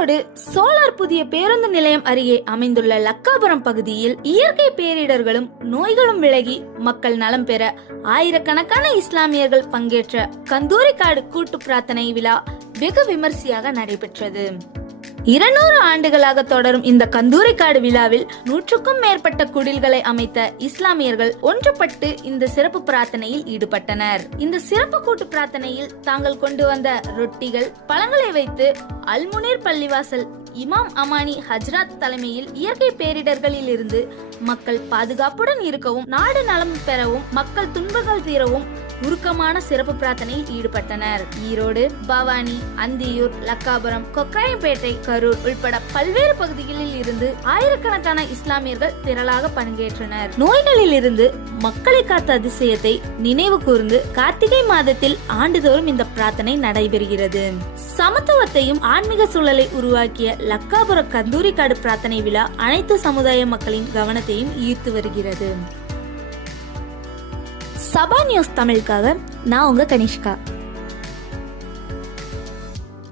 Erode solar புதிய பேருந்து நிலையம் அருகே அமைந்துள்ள லக்காபுரம் பகுதியில் இயற்கை பேரிடர்களும் நோய்களும் விலகி மக்கள் நலம் பெற ஆயிரக்கணக்கான இஸ்லாமியர்கள் பங்கேற்ற கந்தூரிக்காடு கூட்டு பிரார்த்தனை விழா வெகு விமர்சையாக நடைபெற்றது. இருநூறு ஆண்டுகளாக தொடரும் இந்த கந்தூரிக்காடு விழாவில் நூற்றுக்கும் மேற்பட்ட குடில்களை அமைத்த இஸ்லாமியர்கள் ஒன்றுபட்டு இந்த சிறப்பு பிரார்த்தனையில் ஈடுபட்டனர். இந்த சிறப்பு கூட்டு பிரார்த்தனையில் தாங்கள் கொண்டு வந்த ரொட்டிகள் பழங்களை வைத்து அல்முனீர் பள்ளிவாசல் இமாம் அமானி ஹஜ்ராத் தலைமையில் இயற்கை பேரிடர்களில் இருந்து மக்கள் பாதுகாப்புடன் இருக்கவும் நாடு நலம் பெறவும் மக்கள் துன்பங்கள் தீரவும் உருக்கமான சிறப்பு பிரார்த்தனையில் ஈடுபட்டனர். ஈரோடு பவானி அந்தியூர் லக்காபுரம் கொக்காயம்பேட்டை கரூர் உள்பட பல்வேறு பகுதிகளில் இருந்து ஆயிரக்கணக்கான இஸ்லாமியர்கள் திரளாக பங்கேற்றனர். நோய்களில் இருந்து மக்களை காத்த அதிசயத்தை நினைவு கூர்ந்து கார்த்திகை மாதத்தில் ஆண்டுதோறும் இந்த பிரார்த்தனை நடைபெறுகிறது. சமத்துவத்தையும் ஆன்மீக சூழலை உருவாக்கிய லக்காபுர கந்தூரிக்காடு பிரார்த்தனை விழா அனைத்து சமுதாய மக்களின் கவனத்தையும் ஈர்த்து வருகிறது. சபா நியூஸ் தமிழுக்காக நான் உங்க கனிஷ்கா.